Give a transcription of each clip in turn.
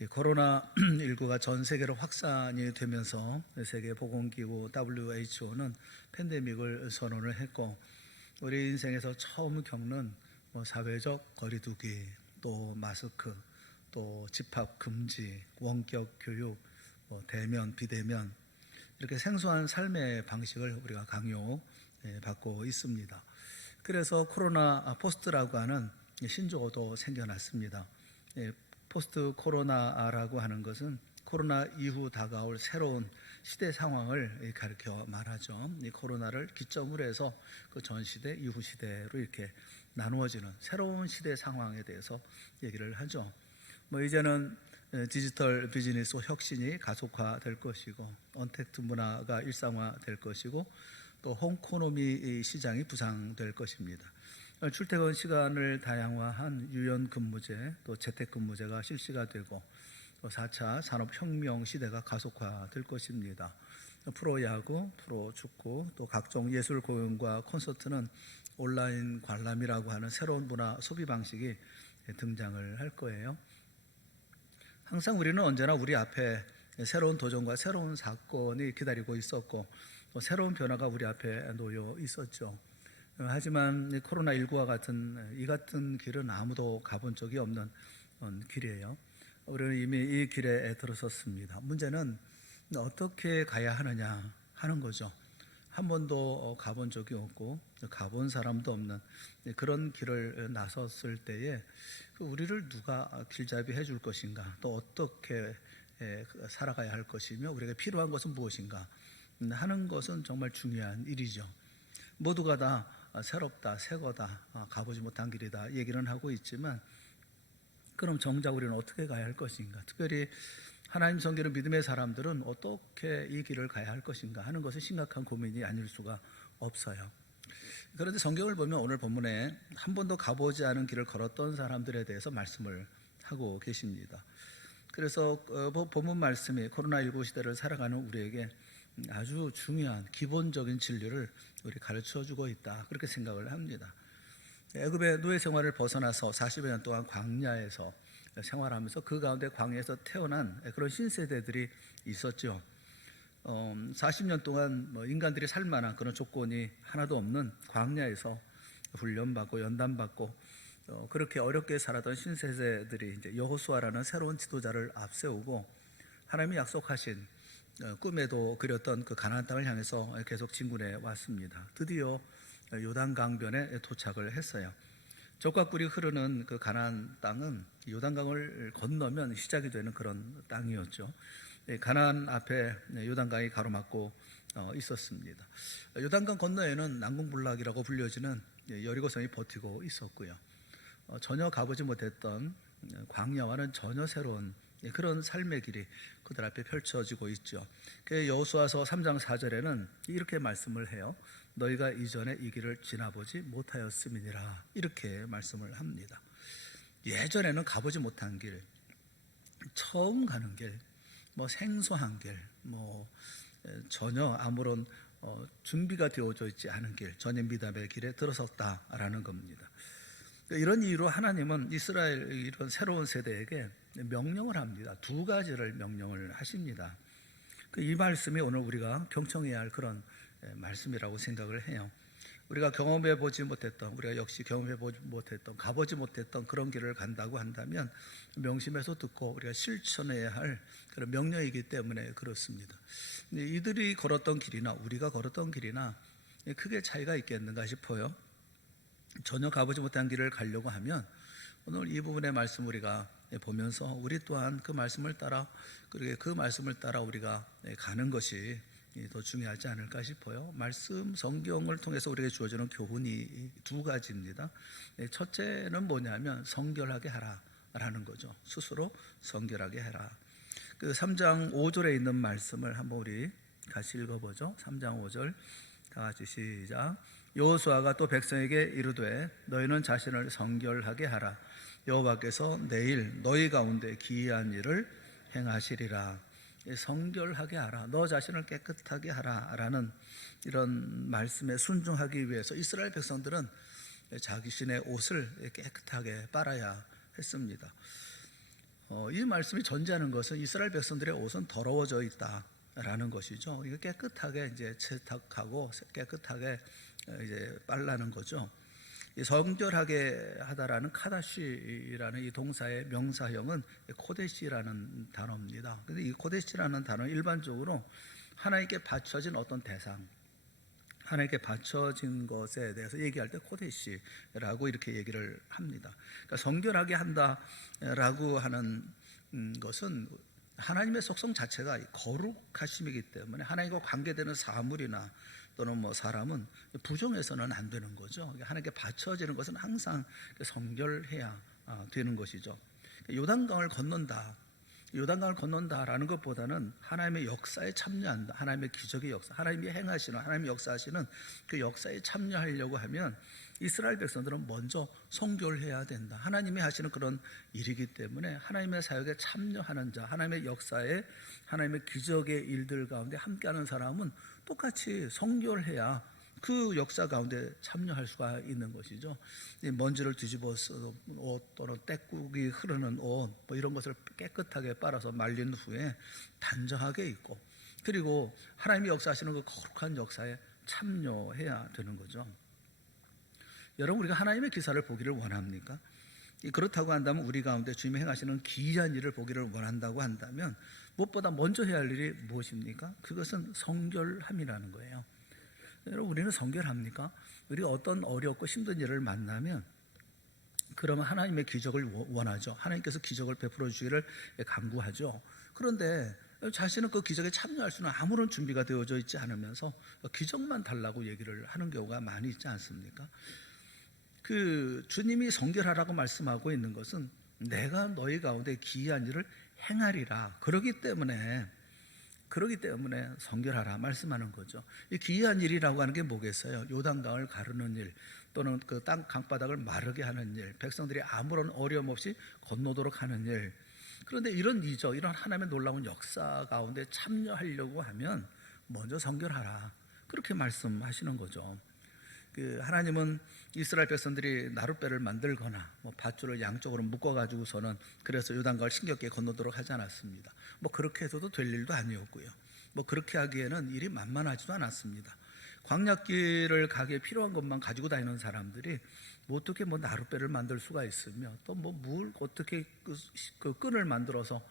코로나19가 전 세계로 확산이 되면서 세계보건기구 WHO는 팬데믹을 선언을 했고, 우리 인생에서 처음 겪는 사회적 거리두기, 또 마스크, 또 집합 금지, 원격 교육, 대면, 비대면, 이렇게 생소한 삶의 방식을 우리가 강요받고 있습니다. 그래서 코로나 포스트라고 하는 신조어도 생겨났습니다. 포스트 코로나라고 하는 것은 코로나 이후 다가올 새로운 시대 상황을 가리켜 말하죠. 이 코로나를 기점으로 해서 그 전 시대, 이후 시대로 이렇게 나누어지는 새로운 시대 상황에 대해서 얘기를 하죠. 이제는 디지털 비즈니스 혁신이 가속화될 것이고, 언택트 문화가 일상화될 것이고, 또 홈코노미 시장이 부상될 것입니다. 출퇴근 시간을 다양화한 유연근무제, 또 재택근무제가 실시가 되고, 4차 산업혁명 시대가 가속화될 것입니다. 프로야구, 프로축구, 또 각종 예술 공연과 콘서트는 온라인 관람이라고 하는 새로운 문화 소비 방식이 등장을 할 거예요. 항상 우리는 언제나 우리 앞에 새로운 도전과 새로운 사건이 기다리고 있었고, 또 새로운 변화가 우리 앞에 놓여 있었죠. 하지만 코로나19와 같은 이 같은 길은 아무도 가본 적이 없는 길이에요. 우리는 이미 이 길에 들어섰습니다. 문제는 어떻게 가야 하느냐 하는 거죠. 한 번도 가본 적이 없고 가본 사람도 없는 그런 길을 나섰을 때에 우리를 누가 길잡이 해줄 것인가, 또 어떻게 살아가야 할 것이며 우리에게 필요한 것은 무엇인가 하는 것은 정말 중요한 일이죠. 모두가 다 새롭다, 새거다, 가보지 못한 길이다 얘기는 하고 있지만, 그럼 정작 우리는 어떻게 가야 할 것인가, 특별히 하나님 섬기는 믿음의 사람들은 어떻게 이 길을 가야 할 것인가 하는 것은 심각한 고민이 아닐 수가 없어요. 그런데 성경을 보면 오늘 본문에 한 번도 가보지 않은 길을 걸었던 사람들에 대해서 말씀을 하고 계십니다. 그래서 본문 말씀이 코로나19 시대를 살아가는 우리에게 아주 중요한 기본적인 진리를 우리 가르쳐주고 있다, 그렇게 생각을 합니다. 애굽의 노예 생활을 벗어나서 40여 년 동안 광야에서 생활하면서 그 가운데 광야에서 태어난 그런 신세대들이 있었죠. 40년 동안 인간들이 살 만한 그런 조건이 하나도 없는 광야에서 훈련받고 연단받고 그렇게 어렵게 살았던 신세대들이 이제 여호수아라는 새로운 지도자를 앞세우고 하나님이 약속하신 꿈에도 그렸던 그 가나안 땅을 향해서 계속 진군해 왔습니다. 드디어 요단 강변에 도착을 했어요. 젖과 꿀이 흐르는 그 가나안 땅은 요단강을 건너면 시작이 되는 그런 땅이었죠. 가나안 앞에 요단강이 가로막고 있었습니다. 요단강 건너에는 난공불락이라고 불려지는 여리고성이 버티고 있었고요. 전혀 가보지 못했던 광야와는 전혀 새로운 그런 삶의 길이 그들 앞에 펼쳐지고 있죠. 여호수아서 3장 4절에는 이렇게 말씀을 해요. 너희가 이전에 이 길을 지나보지 못하였음이니라, 이렇게 말씀을 합니다. 예전에는 가보지 못한 길, 처음 가는 길, 생소한 길, 전혀 아무런 준비가 되어져 있지 않은 길, 전혀 미담의 길에 들어섰다라는 겁니다. 이런 이유로 하나님은 이스라엘 이런 새로운 세대에게 명령을 합니다. 두 가지를 명령을 하십니다. 이 말씀이 오늘 우리가 경청해야 할 그런 말씀이라고 생각을 해요. 우리가 경험해 보지 못했던, 우리가 역시 경험해 보지 못했던, 가보지 못했던 그런 길을 간다고 한다면 명심해서 듣고 우리가 실천해야 할 그런 명령이기 때문에 그렇습니다. 이들이 걸었던 길이나 우리가 걸었던 길이나 크게 차이가 있겠는가 싶어요. 전혀 가보지 못한 길을 가려고 하면 오늘 이 부분의 말씀 우리가 보면서 우리 또한 그 말씀을 따라, 그리고 그 말씀을 따라 우리가 가는 것이 더 중요하지 않을까 싶어요. 말씀 성경을 통해서 우리에게 주어지는 교훈이 두 가지입니다. 첫째는 뭐냐면 성결하게 하라라는 거죠. 스스로 성결하게 해라. 그 3장 5절에 있는 말씀을 한번 우리 같이 읽어보죠. 3장 5절 다 같이 시작. 여호수아가 또 백성에게 이르되 너희는 자신을 성결하게 하라. 여호와께서 내일 너희 가운데 기이한 일을 행하시리라. 성결하게 하라, 너 자신을 깨끗하게 하라라는 이런 말씀에 순종하기 위해서 이스라엘 백성들은 자기 신의 옷을 깨끗하게 빨아야 했습니다. 이 말씀이 전제하는 것은 이스라엘 백성들의 옷은 더러워져 있다라는 것이죠. 이거 깨끗하게 이제 세탁하고 깨끗하게 이제 빨라는 거죠. 이 성결하게 하다라는 카다시라는 이 동사의 명사형은 코데시라는 단어입니다. 근데 이 코데시라는 단어는 일반적으로 하나님께 바쳐진 어떤 대상, 하나님께 바쳐진 것에 대해서 얘기할 때 코데시라고 이렇게 얘기를 합니다. 그러니까 성결하게 한다라고 하는 것은 하나님의 속성 자체가 거룩하심이기 때문에 하나님과 관계되는 사물이나 또는 뭐 사람은 부정해서는 안 되는 거죠. 하나님께 바쳐지는 것은 항상 성결해야 되는 것이죠. 요단강을 건넌다. 요단강을 건넌다라는 것보다는 하나님의 역사에 참여한다. 하나님의 기적의 역사, 하나님이 행하시는, 하나님이 역사하시는 그 역사에 참여하려고 하면 이스라엘 백성들은 먼저 성결해야 된다. 하나님이 하시는 그런 일이기 때문에 하나님의 사역에 참여하는 자, 하나님의 역사에, 하나님의 기적의 일들 가운데 함께하는 사람은 똑같이 성결해야 그 역사 가운데 참여할 수가 있는 것이죠. 먼지를 뒤집어서 옷 또는 때국이 흐르는 옷 뭐 이런 것을 깨끗하게 빨아서 말린 후에 단정하게 입고, 그리고 하나님이 역사하시는 그 거룩한 역사에 참여해야 되는 거죠. 여러분, 우리가 하나님의 기사를 보기를 원합니까? 그렇다고 한다면 우리 가운데 주님이 행하시는 기이한 일을 보기를 원한다고 한다면 무엇보다 먼저 해야 할 일이 무엇입니까? 그것은 성결함이라는 거예요. 여러분, 우리는 성결합니까? 우리가 어떤 어렵고 힘든 일을 만나면 그러면 하나님의 기적을 원하죠. 하나님께서 기적을 베풀어 주기를 간구하죠. 그런데 자신은 그 기적에 참여할 수는 아무런 준비가 되어져 있지 않으면서 기적만 달라고 얘기를 하는 경우가 많이 있지 않습니까? 그 주님이 성결하라고 말씀하고 있는 것은 내가 너희 가운데 기이한 일을 행하리라. 그러기 때문에 성결하라 말씀하는 거죠. 이 기이한 일이라고 하는 게 뭐겠어요? 요단강을 가르는 일, 또는 그 땅 강바닥을 마르게 하는 일, 백성들이 아무런 어려움 없이 건너도록 하는 일. 그런데 이런 이적, 이런 하나님의 놀라운 역사 가운데 참여하려고 하면 먼저 성결하라, 그렇게 말씀하시는 거죠. 하나님은 이스라엘 백성들이 나룻배를 만들거나 밧줄을 양쪽으로 묶어가지고서는 그래서 요단강을 힘겹게 건너도록 하지 않았습니다. 그렇게 해서도 될 일도 아니었고요. 그렇게 하기에는 일이 만만하지도 않았습니다. 광야길을 가기에 필요한 것만 가지고 다니는 사람들이 어떻게 나룻배를 만들 수가 있으며 또 물 어떻게 그 끈을 만들어서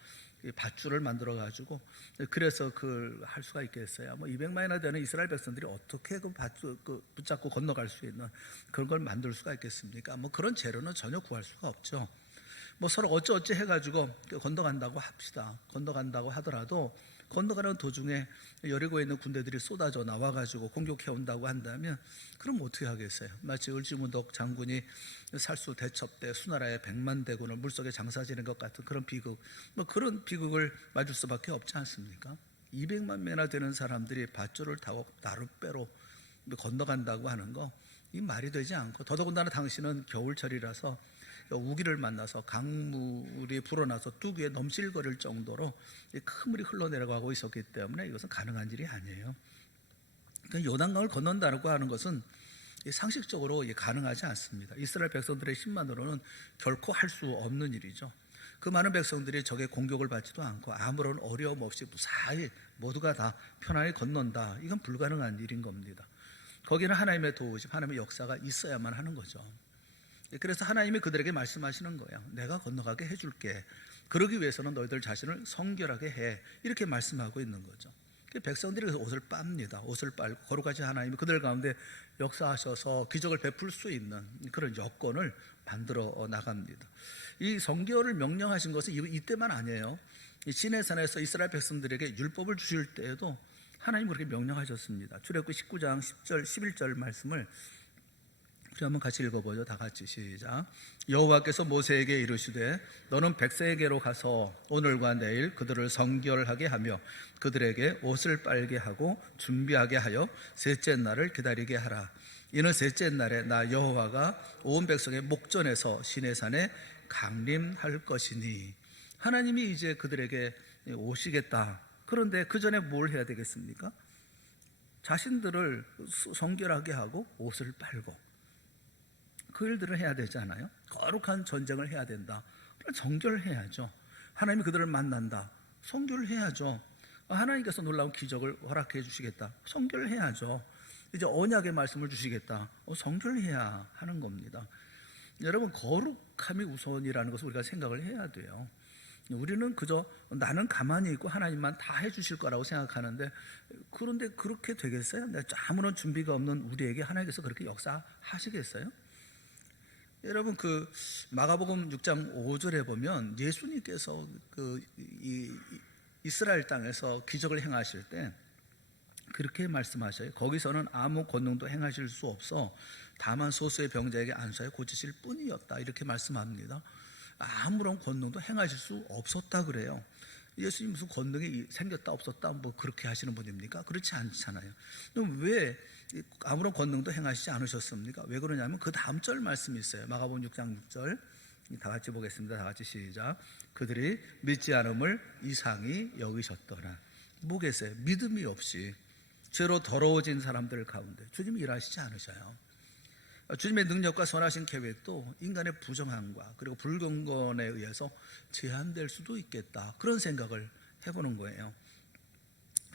밧줄을 만들어 가지고 그래서 그걸 할 수가 있겠어요? 200만이나 되는 이스라엘 백성들이 어떻게 그 밧줄 붙잡고 건너갈 수 있는 그런 걸 만들 수가 있겠습니까? 그런 재료는 전혀 구할 수가 없죠. 서로 어찌 해가지고 건너간다고 합시다. 건너간다고 하더라도 건너가는 도중에 여리고에 있는 군대들이 쏟아져 나와가지고 공격해 온다고 한다면 그럼 어떻게 하겠어요? 마치 을지문덕 장군이 살수 대첩 때 수나라의 100만 대군을 물속에 장사지는 것 같은 그런 비극, 그런 비극을 맞을 수밖에 없지 않습니까? 200만 명이나 되는 사람들이 밧줄을 타고 나룻배로 건너간다고 하는 거, 이 말이 되지 않고, 더더군다나 당시는 겨울철이라서 우기를 만나서 강물이 불어나서 뚜기에 넘실거릴 정도로 큰 물이 흘러내려가고 있었기 때문에 이것은 가능한 일이 아니에요. 그러니까 요단강을 건넌다고 하는 것은 상식적으로 가능하지 않습니다. 이스라엘 백성들의 힘만으로는 결코 할 수 없는 일이죠. 그 많은 백성들이 적의 공격을 받지도 않고 아무런 어려움 없이 무사히 모두가 다 편안히 건넌다, 이건 불가능한 일인 겁니다. 거기는 하나님의 도우심, 하나님의 역사가 있어야만 하는 거죠. 그래서 하나님이 그들에게 말씀하시는 거예요. 내가 건너가게 해줄게. 그러기 위해서는 너희들 자신을 성결하게 해, 이렇게 말씀하고 있는 거죠. 백성들이 옷을 빱니다. 옷을 빨고 거룩하신 하나님이 그들 가운데 역사하셔서 기적을 베풀 수 있는 그런 여건을 만들어 나갑니다. 이 성결을 명령하신 것은 이때만 아니에요. 시내산에서 이스라엘 백성들에게 율법을 주실 때에도 하나님 그렇게 명령하셨습니다. 출애굽기 19장 10절 11절 말씀을 우리 한번 같이 읽어보죠. 다 같이 시작. 여호와께서 모세에게 이르시되 너는 백성에게로 가서 오늘과 내일 그들을 성결하게 하며 그들에게 옷을 빨게 하고 준비하게 하여 셋째 날을 기다리게 하라. 이는 셋째 날에 나 여호와가 온 백성의 목전에서 시내산에 강림할 것이니. 하나님이 이제 그들에게 오시겠다. 그런데 그 전에 뭘 해야 되겠습니까? 자신들을 성결하게 하고 옷을 빨고 그 일들을 해야 되지 않아요? 거룩한 전쟁을 해야 된다. 정결해야죠. 하나님이 그들을 만난다. 선교를 해야죠. 하나님께서 놀라운 기적을 허락해 주시겠다. 선교를 해야죠. 이제 언약의 말씀을 주시겠다. 선교를 해야 하는 겁니다. 여러분, 거룩함이 우선이라는 것을 우리가 생각을 해야 돼요. 우리는 그저 나는 가만히 있고 하나님만 다 해주실 거라고 생각하는데, 그런데 그렇게 되겠어요? 아무런 준비가 없는 우리에게 하나님께서 그렇게 역사하시겠어요? 여러분, 그 마가복음 6장 5절에 보면 예수님께서 이스라엘 땅에서 기적을 행하실 때 그렇게 말씀하셔요. 거기서는 아무 권능도 행하실 수 없어 다만 소수의 병자에게 안수하여 고치실 뿐이었다, 이렇게 말씀합니다. 아무런 권능도 행하실 수 없었다 그래요. 예수님 무슨 권능이 생겼다 없었다 뭐 그렇게 하시는 분입니까? 그렇지 않잖아요. 그럼 왜 아무런 권능도 행하시지 않으셨습니까? 왜 그러냐면 그 다음 절 말씀이 있어요. 마가복음 6장 6절 다 같이 보겠습니다. 다 같이 시작. 그들이 믿지 않음을 이상히 여기셨더라. 뭐겠어요? 믿음이 없이 죄로 더러워진 사람들 가운데 주님이 일하시지 않으셔요. 주님의 능력과 선하신 계획도 인간의 부정함과 그리고 불경건에 의해서 제한될 수도 있겠다, 그런 생각을 해보는 거예요.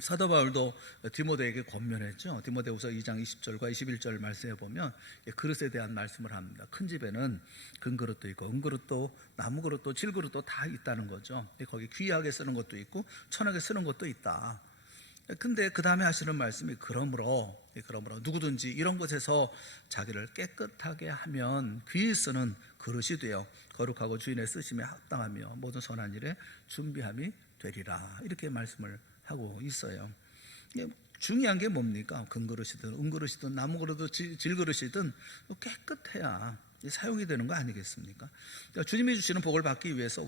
사도 바울도 디모데에게 권면했죠. 디모데후서 2장 20절과 21절 말씀에 보면 그릇에 대한 말씀을 합니다. 큰 집에는 금그릇도 있고 은그릇도 나무그릇도 질그릇도 다 있다는 거죠. 거기 귀하게 쓰는 것도 있고 천하게 쓰는 것도 있다. 근데 그 다음에 하시는 말씀이 그러므로 누구든지 이런 것에서 자기를 깨끗하게 하면 귀히 쓰는 그릇이 되어 거룩하고 주인의 쓰심에 합당하며 모든 선한 일에 준비함이 되리라, 이렇게 말씀을 하고 있어요. 중요한 게 뭡니까? 금그릇이든 은그릇이든 나무그릇이든 질그릇이든 깨끗해야 사용이 되는 거 아니겠습니까? 주님이 주시는 복을 받기 위해서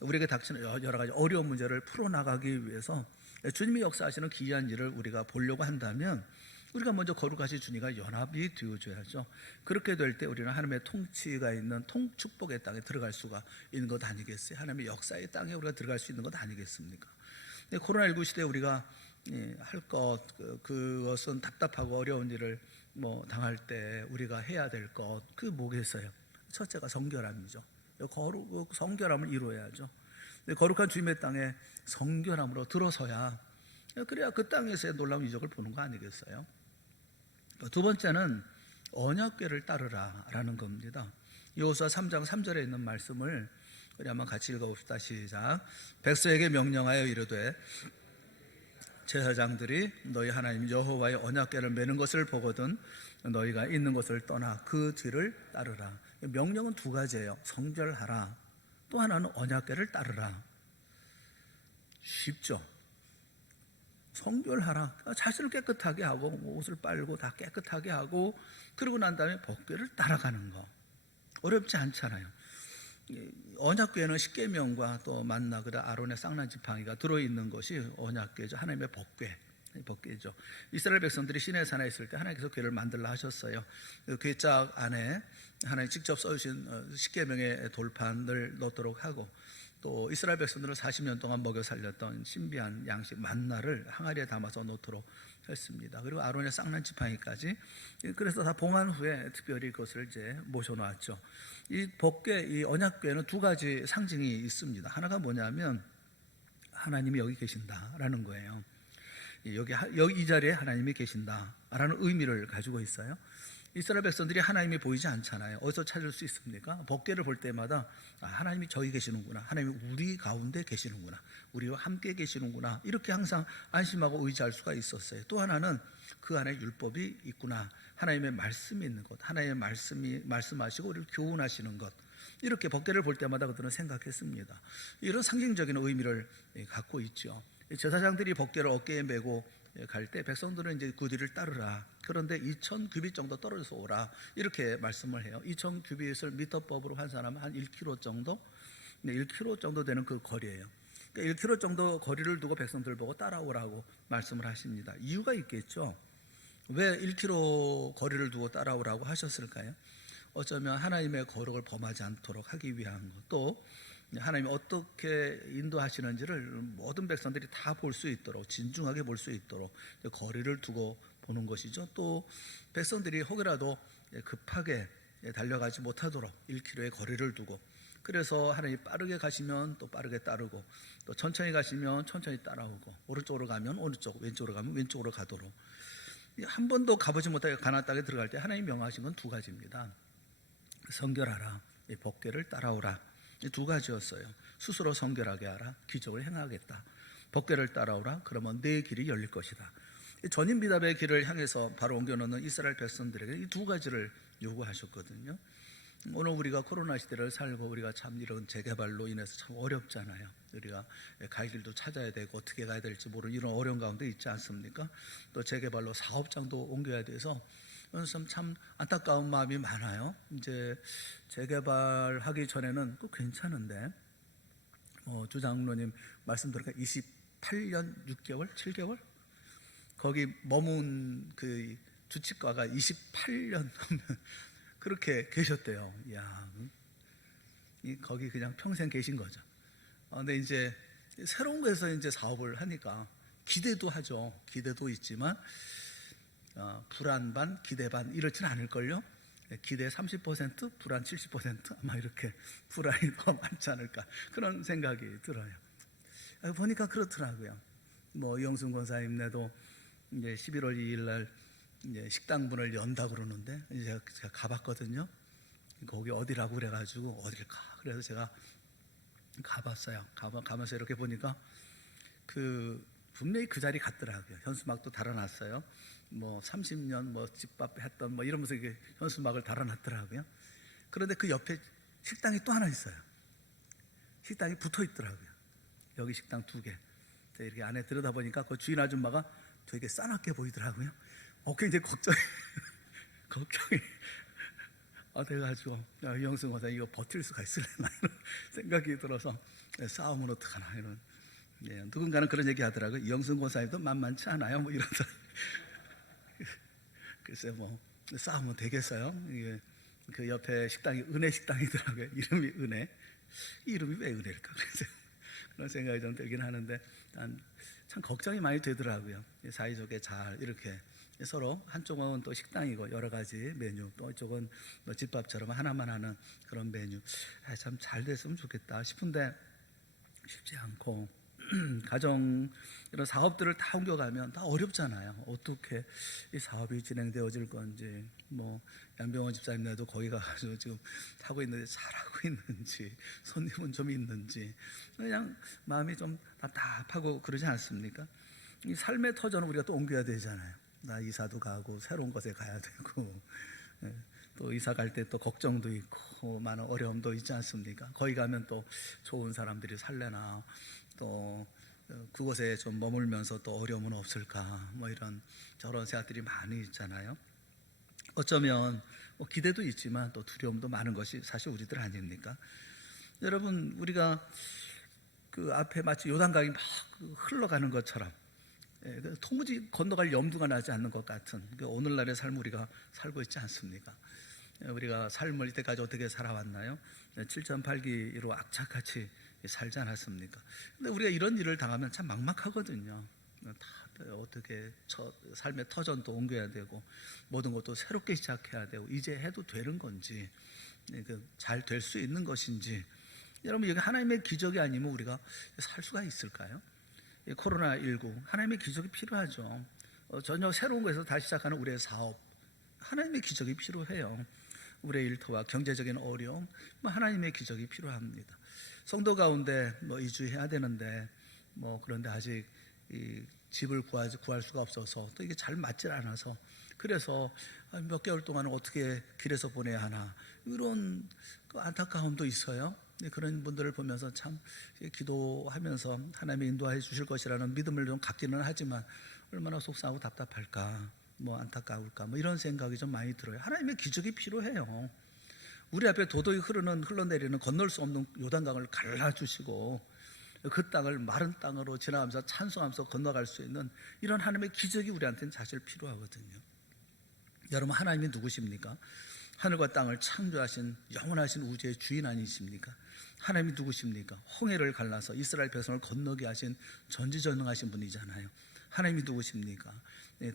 우리에게 닥치는 여러 가지 어려운 문제를 풀어나가기 위해서 주님이 역사하시는 기이한 일을 우리가 보려고 한다면 우리가 먼저 거룩하신 주님과 연합이 되어줘야죠. 그렇게 될 때 우리는 하나님의 통치가 있는 통축복의 땅에 들어갈 수가 있는 것 아니겠어요? 하나님의 역사의 땅에 우리가 들어갈 수 있는 것 아니겠습니까? 코로나19 시대에 우리가 할 그것은 답답하고 어려운 일을 당할 때 우리가 해야 될 것, 그게 뭐겠어요? 첫째가 성결함이죠. 성결함을 이루어야죠. 거룩한 주님의 땅에 성결함으로 들어서야, 그래야 그 땅에서의 놀라운 이적을 보는 거 아니겠어요? 두 번째는 언약궤를 따르라라는 겁니다. 여호수아 3장 3절에 있는 말씀을 우리 한번 같이 읽어봅시다. 시작. 백성에게 명령하여 이르되 제사장들이 너희 하나님 여호와의 언약궤를 메는 것을 보거든 너희가 있는 것을 떠나 그 뒤를 따르라. 명령은 두 가지예요. 성결하라, 또 하나는 언약궤를 따르라. 쉽죠? 성결하라, 자신을 깨끗하게 하고 옷을 빨고 다 깨끗하게 하고 그러고 난 다음에 법궤를 따라가는 거 어렵지 않잖아요. 언약궤는 십계명과 또 만나 그다 아론의 쌍난 지팡이가 들어있는 것이 언약궤죠. 하나님의 법궤죠. 이스라엘 백성들이 시내산에 있을 때 하나님께서 궤를 만들라 하셨어요. 그 궤짝 안에 하나님 직접 써주신 십계명의 돌판을 넣도록 하고, 또 이스라엘 백성들을 40년 동안 먹여 살렸던 신비한 양식 만나를 항아리에 담아서 놓도록 했습니다. 그리고 아론의 쌍난 지팡이까지. 그래서 다 봉한 후에 특별히 그것을 이제 모셔놓았죠. 이 법궤, 이 언약궤는 두 가지 상징이 있습니다. 하나가 뭐냐면 하나님이 여기 계신다라는 거예요. 여기 이 자리에 하나님이 계신다라는 의미를 가지고 있어요. 이스라엘 백성들이 하나님이 보이지 않잖아요. 어디서 찾을 수 있습니까? 법궤를 볼 때마다 하나님이 저기 계시는구나, 하나님이 우리 가운데 계시는구나, 우리와 함께 계시는구나, 이렇게 항상 안심하고 의지할 수가 있었어요. 또 하나는 그 안에 율법이 있구나, 하나님의 말씀이 있는 것, 하나님의 말씀이 말씀하시고 우리를 교훈하시는 것, 이렇게 법궤를 볼 때마다 그들은 생각했습니다. 이런 상징적인 의미를 갖고 있죠. 제사장들이 법궤를 어깨에 메고 갈 때 백성들은 이제 그 뒤를 따르라. 그런데 2000규빗 정도 떨어져서 오라, 이렇게 말씀을 해요. 2000규빗을 미터법으로 환산하면 한 1km 정도, 1km 정도 되는 그 거리예요. 그러니까 1km 정도 거리를 두고 백성들 보고 따라오라고 말씀을 하십니다. 이유가 있겠죠. 왜 1km 거리를 두고 따라오라고 하셨을까요? 어쩌면 하나님의 거룩을 범하지 않도록 하기 위한 것, 또 하나님이 어떻게 인도하시는지를 모든 백성들이 다 볼 수 있도록, 진중하게 볼 수 있도록 거리를 두고 보는 것이죠. 또 백성들이 혹여라도 급하게 달려가지 못하도록 1km의 거리를 두고, 그래서 하나님이 빠르게 가시면 또 빠르게 따르고, 또 천천히 가시면 천천히 따라오고, 오른쪽으로 가면 오른쪽, 왼쪽으로 가면 왼쪽으로 가도록. 한 번도 가보지 못하게 가나안 땅에 들어갈 때 하나님이 명하신 건 두 가지입니다. 성결하라, 법궤를 따라오라. 이 두 가지였어요. 스스로 성결하게 하라, 기적을 행하겠다. 법궤를 따라오라, 그러면 내 길이 열릴 것이다. 전임 미답의 길을 향해서 바로 옮겨놓는 이스라엘 백성들에게 이 두 가지를 요구하셨거든요. 오늘 우리가 코로나 시대를 살고 우리가 참 이런 재개발로 인해서 참 어렵잖아요. 우리가 갈 길도 찾아야 되고 어떻게 가야 될지 모르는 이런 어려운 가운데 있지 않습니까? 또 재개발로 사업장도 옮겨야 돼서 참 안타까운 마음이 많아요. 이제 재개발하기 전에는 꼭 괜찮은데 주장로님 말씀 들으니까 28년 6개월, 7개월 거기 머문 그 주치과가 28년 그렇게 계셨대요. 야, 거기 그냥 평생 계신 거죠. 근데 이제 새로운 거에서 이제 사업을 하니까 기대도 하죠. 기대도 있지만 불안 반, 기대 반 이렇지는 않을걸요. 기대 30%, 불안 70% 아마 이렇게 불안이 더 많지 않을까 그런 생각이 들어요. 보니까 그렇더라고요. 이영순 권사님네도 이제 11월 2일 날 이제 식당 문을 연다 그러는데 이제 제가 가봤거든요. 거기 어디라고 그래가지고 어딜까 그래서 제가 가봤어요. 가면서 이렇게 보니까 분명히 그 자리 같더라고요. 현수막도 달아놨어요. 30년 집밥 했던 이러면서 이게 현수막을 달아놨더라고요. 그런데 그 옆에 식당이 또 하나 있어요. 식당이 붙어 있더라고요. 여기 식당 2개. 이렇게 안에 들여다보니까 그 주인 아줌마가 되게 싸납게 보이더라고요. 굉장히 걱정이 돼가지고 영승 권사 이거 버틸 수가 있을래나 이런 생각이 들어서 싸우면 어떡하나 이런. 누군가는 그런 얘기 하더라고요. 영승 권사님도 만만치 않아요. 이러다. 글쎄 싸우면 되겠어요. 이게 그 옆에 식당이 은혜 식당이더라고요. 이름이 은혜. 이 이름이 왜 은혜일까? 그런 생각이 좀 들긴 하는데 참 걱정이 많이 되더라고요. 사이좋게 잘 이렇게 서로 한쪽은 또 식당이고 여러 가지 메뉴, 또 이쪽은 집밥처럼 하나만 하는 그런 메뉴. 참 잘 됐으면 좋겠다 싶은데 쉽지 않고 가정 이런 사업들을 다 옮겨가면 다 어렵잖아요. 어떻게 이 사업이 진행되어질 건지 양병원 집사님네도 거기 가가지고 지금 하고 있는데 잘하고 있는지 손님은 좀 있는지 그냥 마음이 좀 답답하고 그러지 않습니까? 이 삶의 터전을 우리가 또 옮겨야 되잖아요. 나 이사도 가고 새로운 곳에 가야 되고 또 이사 갈 때 또 걱정도 있고 많은 어려움도 있지 않습니까? 거기 가면 또 좋은 사람들이 살래나 또 그곳에 좀 머물면서 또 어려움은 없을까 이런 저런 생각들이 많이 있잖아요. 어쩌면 기대도 있지만 또 두려움도 많은 것이 사실 우리들 아닙니까? 여러분 우리가 그 앞에 마치 요단강이 막 흘러가는 것처럼 도무지 건너갈 염두가 나지 않는 것 같은 오늘날의 삶을 우리가 살고 있지 않습니까? 우리가 삶을 이때까지 어떻게 살아왔나요? 7.8기로 악착같이 살지 않았습니까? 근데 우리가 이런 일을 당하면 참 막막하거든요. 다 어떻게 삶의 터전도 옮겨야 되고 모든 것도 새롭게 시작해야 되고 이제 해도 되는 건지 잘 될 수 있는 것인지 여러분 여기 하나님의 기적이 아니면 우리가 살 수가 있을까요? 코로나19 하나님의 기적이 필요하죠. 전혀 새로운 것에서 다시 시작하는 우리의 사업 하나님의 기적이 필요해요. 우리의 일터와 경제적인 어려움 하나님의 기적이 필요합니다. 성도 가운데 이주해야 되는데 그런데 아직 이 집을 구할 수가 없어서 또 이게 잘 맞질 않아서 그래서 몇 개월 동안 어떻게 길에서 보내야 하나 이런 안타까움도 있어요. 그런 분들을 보면서 참 기도하면서 하나님이 인도해 주실 것이라는 믿음을 좀 갖기는 하지만 얼마나 속상하고 답답할까 안타까울까 이런 생각이 좀 많이 들어요. 하나님의 기적이 필요해요. 우리 앞에 도도히 흘러내리는 건널 수 없는 요단강을 갈라주시고 그 땅을 마른 땅으로 지나가면서 찬송하면서 건너갈 수 있는 이런 하나님의 기적이 우리한테는 사실 필요하거든요. 여러분 하나님이 누구십니까? 하늘과 땅을 창조하신 영원하신 우주의 주인 아니십니까? 하나님이 누구십니까? 홍해를 갈라서 이스라엘 백성을 건너게 하신 전지전능하신 분이잖아요. 하나님이 누구십니까?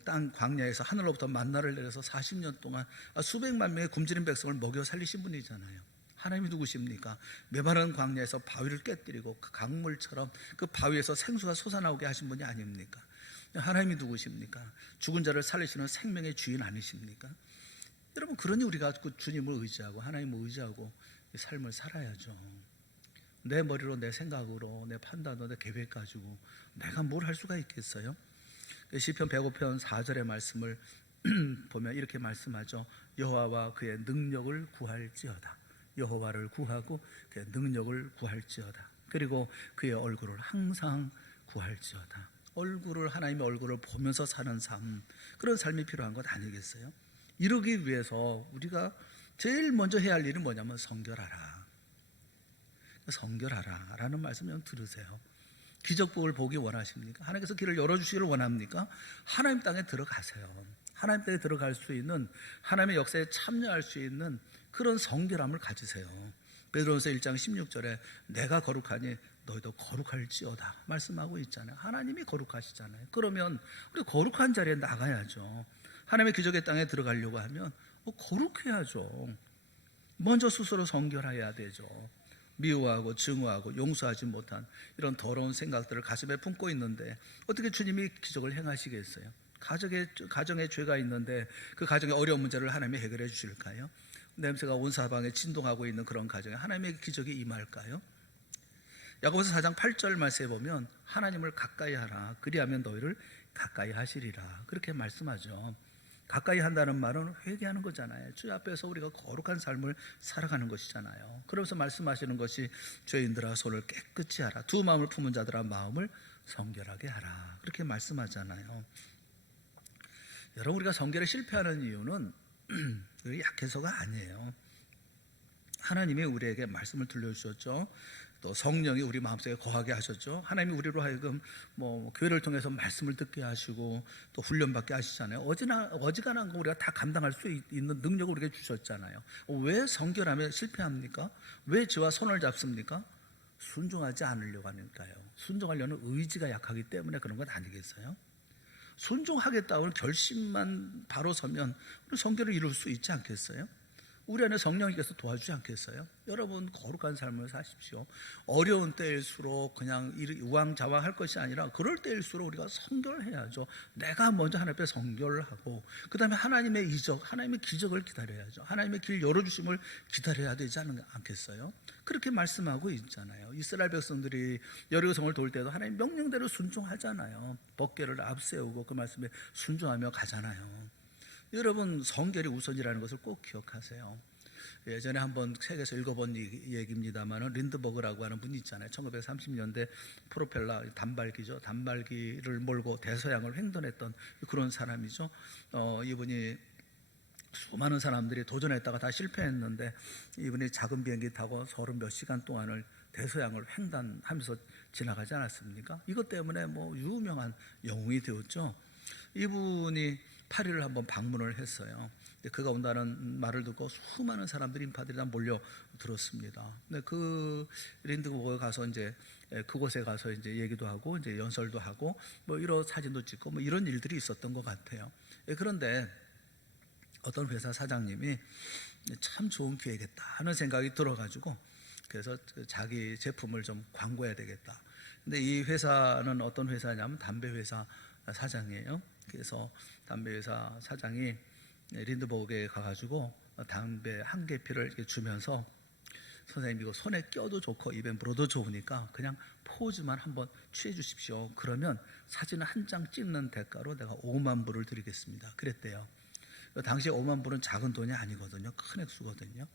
땅 광야에서 하늘로부터 만나를 내려서 40년 동안 수백만 명의 굶주린 백성을 먹여 살리신 분이잖아요. 하나님이 누구십니까? 메마른 광야에서 바위를 깨뜨리고 그 강물처럼 그 바위에서 생수가 솟아나오게 하신 분이 아닙니까? 하나님이 누구십니까? 죽은 자를 살리시는 생명의 주인 아니십니까? 여러분, 그러니 우리가 그 주님을 의지하고 하나님을 의지하고 삶을 살아야죠. 내 머리로, 내 생각으로, 내 판단으로, 내 계획 가지고 내가 뭘 할 수가 있겠어요? 시편 105편 4절의 말씀을 보면 이렇게 말씀하죠. 여호와와 그의 능력을 구할지어다. 여호와를 구하고 그의 능력을 구할지어다. 그리고 그의 얼굴을 항상 구할지어다. 하나님의 얼굴을 보면서 사는 삶, 그런 삶이 필요한 것 아니겠어요? 이루기 위해서 우리가 제일 먼저 해야 할 일은 뭐냐면 성결하라. 성결하라 라는 말씀 좀 들으세요. 기적복을 보기 원하십니까? 하나님께서 길을 열어주시기를 원합니까? 하나님 땅에 들어가세요. 하나님 땅에 들어갈 수 있는, 하나님의 역사에 참여할 수 있는 그런 성결함을 가지세요. 베드로전서 1장 16절에 내가 거룩하니 너희도 거룩할지어다 말씀하고 있잖아요. 하나님이 거룩하시잖아요. 그러면 우리 거룩한 자리에 나가야죠. 하나님의 기적의 땅에 들어가려고 하면 거룩해야죠. 먼저 스스로 성결해야 되죠. 미워하고 증오하고 용서하지 못한 이런 더러운 생각들을 가슴에 품고 있는데 어떻게 주님이 기적을 행하시겠어요? 가정에 죄가 있는데 그 가정의 어려운 문제를 하나님이 해결해 주실까요? 냄새가 온 사방에 진동하고 있는 그런 가정에 하나님의 기적이 임할까요? 야고보서 4장 8절 말씀에 보면 하나님을 가까이 하라 그리하면 너희를 가까이 하시리라 그렇게 말씀하죠. 가까이 한다는 말은 회개하는 거잖아요. 주 앞에서 우리가 거룩한 삶을 살아가는 것이잖아요. 그러면서 말씀하시는 것이 죄인들아 손을 깨끗이 하라 두 마음을 품은 자들아 마음을 성결하게 하라 그렇게 말씀하잖아요. 여러분, 우리가 성결에 실패하는 이유는 약해서가 아니에요. 하나님이 우리에게 말씀을 들려주셨죠. 또 성령이 우리 마음속에 거하게 하셨죠. 하나님이 우리로 하여금 교회를 통해서 말씀을 듣게 하시고 또 훈련받게 하시잖아요. 어지간한 거 우리가 다 감당할 수 있는 능력을 우리에게 주셨잖아요. 왜 성결함에 실패합니까? 왜 죄와 손을 잡습니까? 순종하지 않으려고 하니까요. 순종하려는 의지가 약하기 때문에 그런 것 아니겠어요? 순종하겠다고 결심만 바로 서면 우리 성결을 이룰 수 있지 않겠어요? 우리 안에 성령님께서 도와주지 않겠어요? 여러분, 거룩한 삶을 사십시오. 어려운 때일수록 그냥 우왕좌왕할 것이 아니라 그럴 때일수록 우리가 성결해야죠. 내가 먼저 하나님 앞에 성결을 하고 그 다음에 하나님의 이적, 하나님의 기적을 기다려야죠. 하나님의 길 열어주심을 기다려야 되지 않겠어요? 그렇게 말씀하고 있잖아요. 이스라엘 백성들이 여리고성을 돌 때도 하나님 명령대로 순종하잖아요. 법궤를 앞세우고 그 말씀에 순종하며 가잖아요. 여러분, 성결이 우선이라는 것을 꼭 기억하세요. 예전에 한번 책에서 읽어본 얘기입니다만 린드버그라고 하는 분이 있잖아요. 1930년대 프로펠러 단발기죠. 단발기를 몰고 대서양을 횡단했던 그런 사람이죠. 이분이 수많은 사람들이 도전했다가 다 실패했는데 이분이 작은 비행기 타고 30몇 시간 동안을 대서양을 횡단하면서 지나가지 않았습니까? 이것 때문에 유명한 영웅이 되었죠. 이분이 파리를 한번 방문을 했어요. 그가 온다는 말을 듣고 수많은 사람들이 인파들이 다 몰려들었습니다. 그 린드버그에 가서 이제 그곳에 가서 이제 얘기도 하고 이제 연설도 하고 이런 사진도 찍고 이런 일들이 있었던 것 같아요. 그런데 어떤 회사 사장님이 참 좋은 기회겠다 하는 생각이 들어가지고 그래서 자기 제품을 좀 광고해야 되겠다. 근데 이 회사는 어떤 회사냐면 담배 회사 사장이에요. 그래서 담배 회사 사장이 린드버그에 가가지고 담배 한 개피를 이렇게 주면서 선생님 이거 손에 껴도 좋고 입에 물어도 좋으니까 그냥 포즈만 한번 취해 주십시오. 그러면 사진 한 장 찍는 대가로 내가 5만 불을 드리겠습니다. 그랬대요. 당시에 5만 불은 작은 돈이 아니거든요. 큰 액수거든요.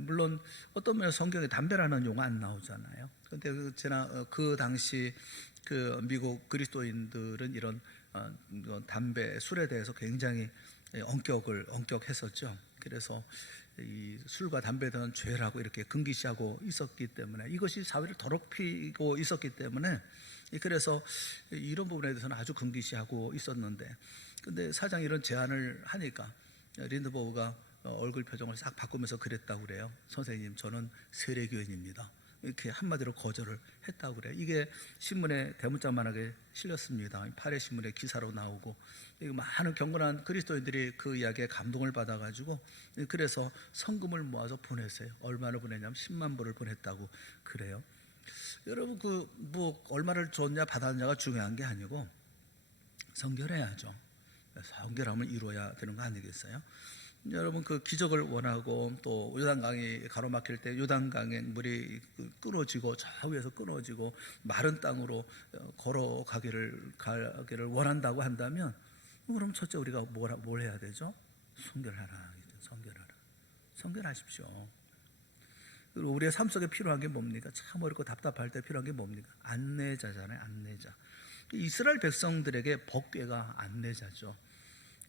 물론 어떤 면에서 성경에 담배라는 용어 안 나오잖아요. 그런데 그 당시 그 미국 그리스도인들은 이런 담배, 술에 대해서 굉장히 엄격했었죠. 그래서 이 술과 담배에 대한 죄라고 이렇게 금기시하고 있었기 때문에 이것이 사회를 더럽히고 있었기 때문에 그래서 이런 부분에 대해서는 아주 금기시하고 있었는데 근데 사장이 이런 제안을 하니까 린드버그가 얼굴 표정을 싹 바꾸면서 그랬다고 그래요. 선생님, 저는 세례교인입니다. 이렇게 한마디로 거절을 했다고 그래요. 이게 신문에 대문짝만하게 실렸습니다. 파레 신문에 기사로 나오고, 많은 경건한 그리스도인들이 그 이야기에 감동을 받아가지고 그래서 성금을 모아서 보냈어요. 얼마나 보냈냐면 10만 불을 보냈다고 그래요. 여러분, 뭐 얼마를 줬냐 받았냐가 중요한 게 아니고 성결해야죠. 성결함을 이루어야 되는 거 아니겠어요? 여러분, 그 기적을 원하고 또 요단강이 가로막힐 때 요단강의 물이 끊어지고 저 위에서 끊어지고 마른 땅으로 걸어가기를 원한다고 한다면, 그럼 첫째 우리가 뭘 해야 되죠? 성결하라. 성결하십시오. 그리고 우리의 삶 속에 필요한 게 뭡니까? 참 어렵고 답답할 때 필요한 게 뭡니까? 안내자잖아요. 안내자. 이스라엘 백성들에게 법궤가 안내자죠.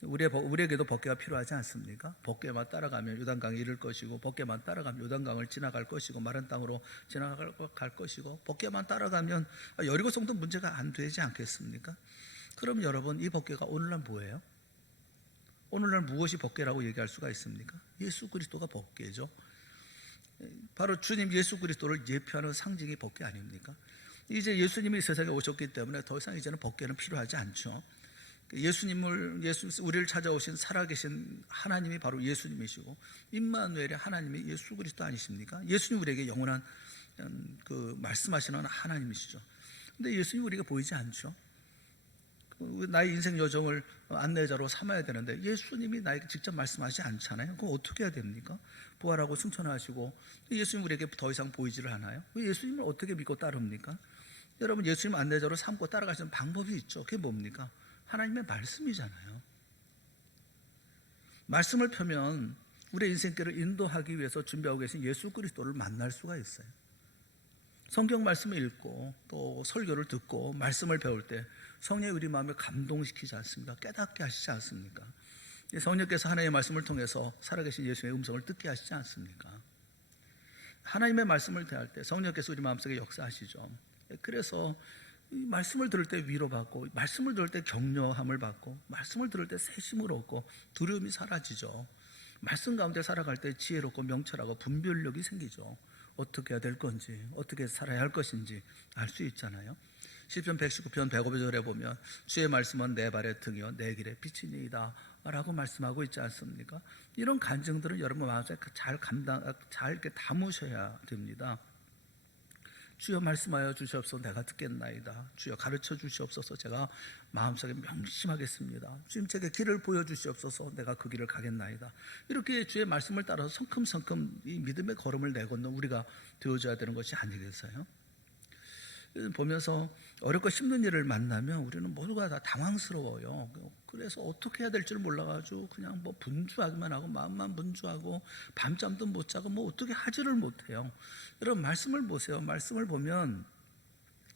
우리에게도 법궤가 필요하지 않습니까? 법궤만 따라가면 요단강에 이를 것이고, 법궤만 따라가면 요단강을 지나갈 것이고, 마른 땅으로 지나갈 것이고, 법궤만 따라가면 여리고성도 문제가 안 되지 않겠습니까? 그럼 여러분, 이 법궤가 오늘날 뭐예요? 오늘날 무엇이 법궤라고 얘기할 수가 있습니까? 예수 그리스도가 법궤죠. 바로 주님 예수 그리스도를 예표하는 상징이 법궤 아닙니까? 이제 예수님이 이 세상에 오셨기 때문에 더 이상 이제는 법궤는 필요하지 않죠. 우리를 찾아오신 살아계신 하나님이 바로 예수님이시고, 임마누엘의 하나님이 예수 그리스도 아니십니까? 예수님 우리에게 영원한 그 말씀하시는 하나님이시죠. 근데 예수님 우리가 보이지 않죠. 나의 인생 여정을 안내자로 삼아야 되는데 예수님이 나에게 직접 말씀하지 않잖아요. 그럼 어떻게 해야 됩니까? 부활하고 승천하시고 예수님 우리에게 더 이상 보이지를 않아요. 예수님을 어떻게 믿고 따릅니까? 여러분, 예수님 안내자로 삼고 따라가시는 방법이 있죠. 그게 뭡니까? 하나님의 말씀이잖아요. 말씀을 펴면 우리의 인생길을 인도하기 위해서 준비하고 계신 예수 그리스도를 만날 수가 있어요. 성경 말씀을 읽고 또 설교를 듣고 말씀을 배울 때 성령이 우리 마음을 감동시키지 않습니까? 깨닫게 하시지 않습니까? 성령께서 하나님의 말씀을 통해서 살아계신 예수의 음성을 듣게 하시지 않습니까? 하나님의 말씀을 대할 때 성령께서 우리 마음속에 역사하시죠. 그래서 이 말씀을 들을 때 위로받고, 말씀을 들을 때 격려함을 받고, 말씀을 들을 때 새심을 얻고 두려움이 사라지죠. 말씀 가운데 살아갈 때 지혜롭고 명철하고 분별력이 생기죠. 어떻게 해야 될 건지, 어떻게 살아야 할 것인지 알 수 있잖아요. 시편 119편 105절에 보면 주의 말씀은 내 발의 등이요 내 길의 빛이니이다 라고 말씀하고 있지 않습니까? 이런 간증들은 여러분 마음속에 잘 이렇게 담으셔야 됩니다. 주여 말씀하여 주시옵소서 내가 듣겠나이다. 주여 가르쳐 주시옵소서 제가 마음속에 명심하겠습니다. 주님 제게 길을 보여주시옵소서 내가 그 길을 가겠나이다. 이렇게 주의 말씀을 따라서 성큼성큼 이 믿음의 걸음을 내걷는 우리가 되어줘야 되는 것이 아니겠어요? 보면서 어렵고 힘든 일을 만나면 우리는 모두가 다 당황스러워요. 그래서 어떻게 해야 될지를 몰라가지고 그냥 뭐 분주하기만 하고 마음만 분주하고 밤잠도 못 자고 뭐 어떻게 하지를 못해요. 여러분 말씀을 보세요. 말씀을 보면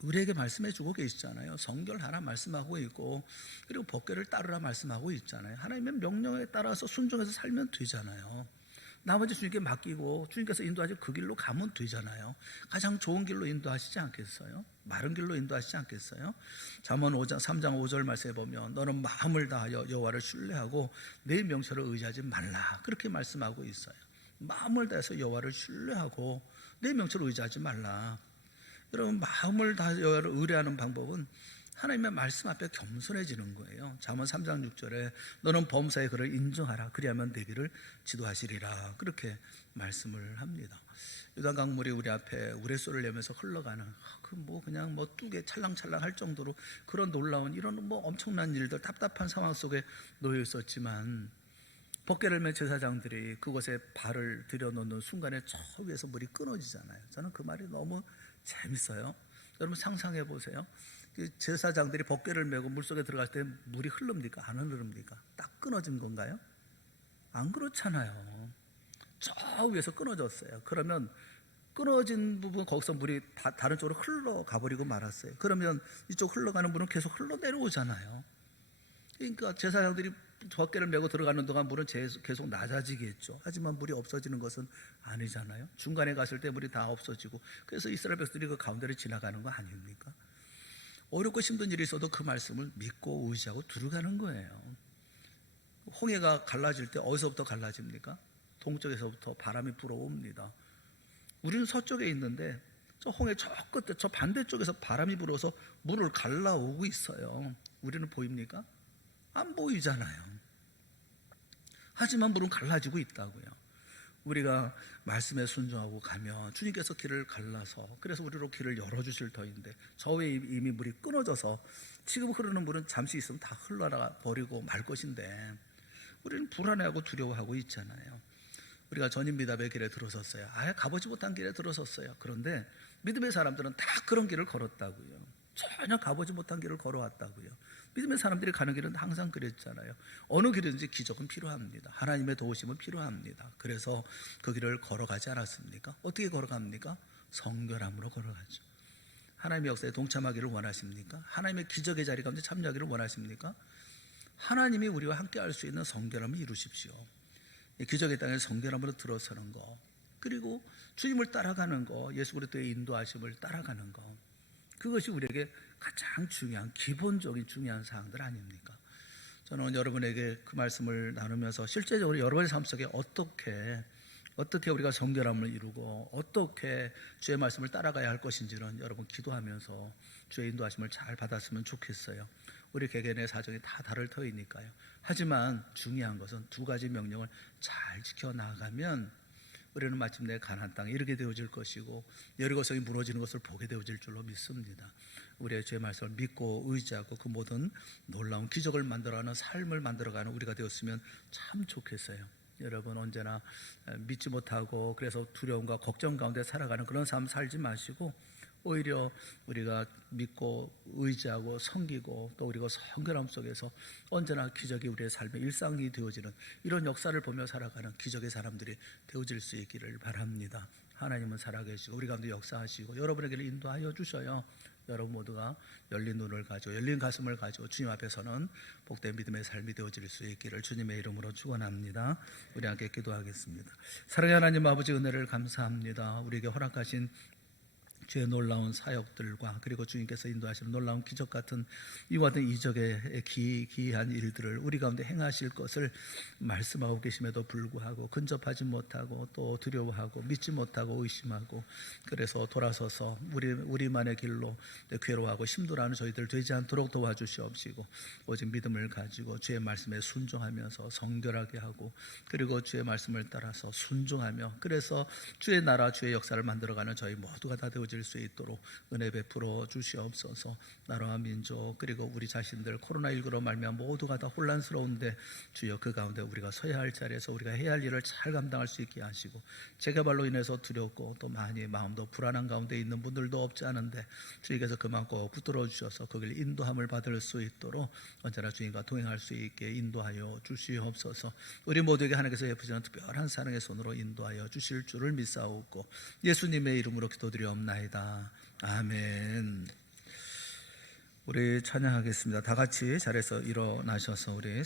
우리에게 말씀해 주고 계시잖아요. 성결하라 말씀하고 있고, 그리고 법궤를 따르라 말씀하고 있잖아요. 하나님의 명령에 따라서 순종해서 살면 되잖아요. 나머지 주님께 맡기고 주님께서 인도하시 그 길로 가면 되잖아요. 가장 좋은 길로 인도하시지 않겠어요? 마른 길로 인도하시지 않겠어요? 잠언 3장 5절 말씀에 보면 너는 마음을 다하여 여호와를 신뢰하고 내 명철을 의지하지 말라 그렇게 말씀하고 있어요. 마음을 다해서 여호와를 신뢰하고 내 명철을 의지하지 말라. 여러분 마음을 다하여 여호와를 의뢰하는 방법은 하나님의 말씀 앞에 겸손해지는 거예요. 잠언 3장 6절에 너는 범사의 그를 인정하라 그리하면 내 길을 지도하시리라 그렇게 말씀을 합니다. 요단강물이 우리 앞에 우레소를 내면서 흘러가는 그냥 뚝에 찰랑찰랑 할 정도로 그런 놀라운 이런 엄청난 일들 답답한 상황 속에 놓여 있었지만 법궤를 맨 제사장들이 그곳에 발을 들여놓는 순간에 저 위에서 물이 끊어지잖아요. 저는 그 말이 너무 재밌어요. 여러분 상상해 보세요. 제사장들이 법궤를 메고 물속에 들어갈 때 물이 흐릅니까? 안 흐릅니까? 딱 끊어진 건가요? 안 그렇잖아요. 저 위에서 끊어졌어요. 그러면 끊어진 부분 거기서 물이 다른 쪽으로 흘러가 버리고 말았어요. 그러면 이쪽 흘러가는 물은 계속 흘러내려오잖아요. 그러니까 제사장들이 법궤를 메고 들어가는 동안 물은 계속 낮아지겠죠. 하지만 물이 없어지는 것은 아니잖아요. 중간에 갔을 때 물이 다 없어지고, 그래서 이스라엘 백성들이 그 가운데를 지나가는 거 아닙니까? 어렵고 힘든 일이 있어도 그 말씀을 믿고 의지하고 들어가는 거예요. 홍해가 갈라질 때 어디서부터 갈라집니까? 동쪽에서부터 바람이 불어옵니다. 우리는 서쪽에 있는데 저 홍해 저 끝에 저 반대쪽에서 바람이 불어서 물을 갈라오고 있어요. 우리는 보입니까? 안 보이잖아요. 하지만 물은 갈라지고 있다고요. 우리가 말씀에 순종하고 가면 주님께서 길을 갈라서, 그래서 우리로 길을 열어주실 터인데 저 위에 이미 물이 끊어져서 지금 흐르는 물은 잠시 있으면 다 흘러가 버리고 말 것인데 우리는 불안해하고 두려워하고 있잖아요. 우리가 전인미답의 길에 들어섰어요. 아예 가보지 못한 길에 들어섰어요. 그런데 믿음의 사람들은 다 그런 길을 걸었다고요. 전혀 가보지 못한 길을 걸어왔다고요. 믿음의 사람들이 가는 길은 항상 그랬잖아요. 어느 길이든지 기적은 필요합니다. 하나님의 도우심은 필요합니다. 그래서 그 길을 걸어가지 않았습니까? 어떻게 걸어갑니까? 성결함으로 걸어가죠. 하나님의 역사에 동참하기를 원하십니까? 하나님의 기적의 자리 가운데 참여하기를 원하십니까? 하나님이 우리와 함께 할 수 있는 성결함을 이루십시오. 기적의 땅에 성결함으로 들어서는 거, 그리고 주님을 따라가는 거, 예수 그리스도의 인도하심을 따라가는 거, 그것이 우리에게 가장 중요한 기본적인 중요한 사항들 아닙니까? 저는 여러분에게 그 말씀을 나누면서 실제적으로 여러분의 삶 속에 어떻게 우리가 성결함을 이루고 어떻게 주의 말씀을 따라가야 할 것인지는 여러분 기도하면서 주의 인도하심을 잘 받았으면 좋겠어요. 우리 개개인의 사정이 다 다를 터이니까요. 하지만 중요한 것은 두 가지 명령을 잘 지켜나가면 우리는 마침내 가나안 땅에 이르게 되어질 것이고 여리고성이 무너지는 것을 보게 되어질 줄로 믿습니다. 우리의 주의 말씀을 믿고 의지하고 그 모든 놀라운 기적을 만들어가는 삶을 만들어가는 우리가 되었으면 참 좋겠어요. 여러분 언제나 믿지 못하고 그래서 두려움과 걱정 가운데 살아가는 그런 삶 살지 마시고 오히려 우리가 믿고 의지하고 섬기고 또 우리가 성결함 속에서 언제나 기적이 우리의 삶의 일상이 되어지는 이런 역사를 보며 살아가는 기적의 사람들이 되어질 수 있기를 바랍니다. 하나님은 살아계시고 우리 가운데 역사하시고 여러분에게를 인도하여 주셔요. 여러분 모두가 열린 눈을 가지고 열린 가슴을 가지고 주님 앞에서는 복된 믿음의 삶이 되어질 수 있기를 주님의 이름으로 축원합니다. 우리 함께 기도하겠습니다. 사랑하는 하나님 아버지, 은혜를 감사합니다. 우리에게 허락하신 주의 놀라운 사역들과 그리고 주님께서 인도하시는 놀라운 기적 같은 이와 같은 이적의 기이한 일들을 우리 가운데 행하실 것을 말씀하고 계심에도 불구하고 근접하지 못하고 또 두려워하고 믿지 못하고 의심하고 그래서 돌아서서 우리만의 길로 괴로워하고 힘들어하는 저희들 되지 않도록 도와주시옵시고 오직 믿음을 가지고 주의 말씀에 순종하면서 성결하게 하고 그리고 주의 말씀을 따라서 순종하며 그래서 주의 나라 주의 역사를 만들어가는 저희 모두가 다 되어질 수 있도록 은혜 베풀어 주시옵소서. 나라와 민족 그리고 우리 자신들 코로나19로 말미암아 모두가 다 혼란스러운데 주여 그 가운데 우리가 서야 할 자리에서 우리가 해야 할 일을 잘 감당할 수 있게 하시고 재개발로 인해서 두렵고 또 많이 마음도 불안한 가운데 있는 분들도 없지 않은데 주님께서 그만 꼭 붙들어 주셔서 거기를 인도함을 받을 수 있도록 언제나 주님과 동행할 수 있게 인도하여 주시옵소서. 우리 모두에게 하나님께서 베푸시는 특별한 사랑의 손으로 인도하여 주실 줄을 믿사옵고 예수님의 이름으로 기도드리옵나이다. 아멘. 우리 찬양하겠습니다. 다 같이 자리에서 일어나셔서 우리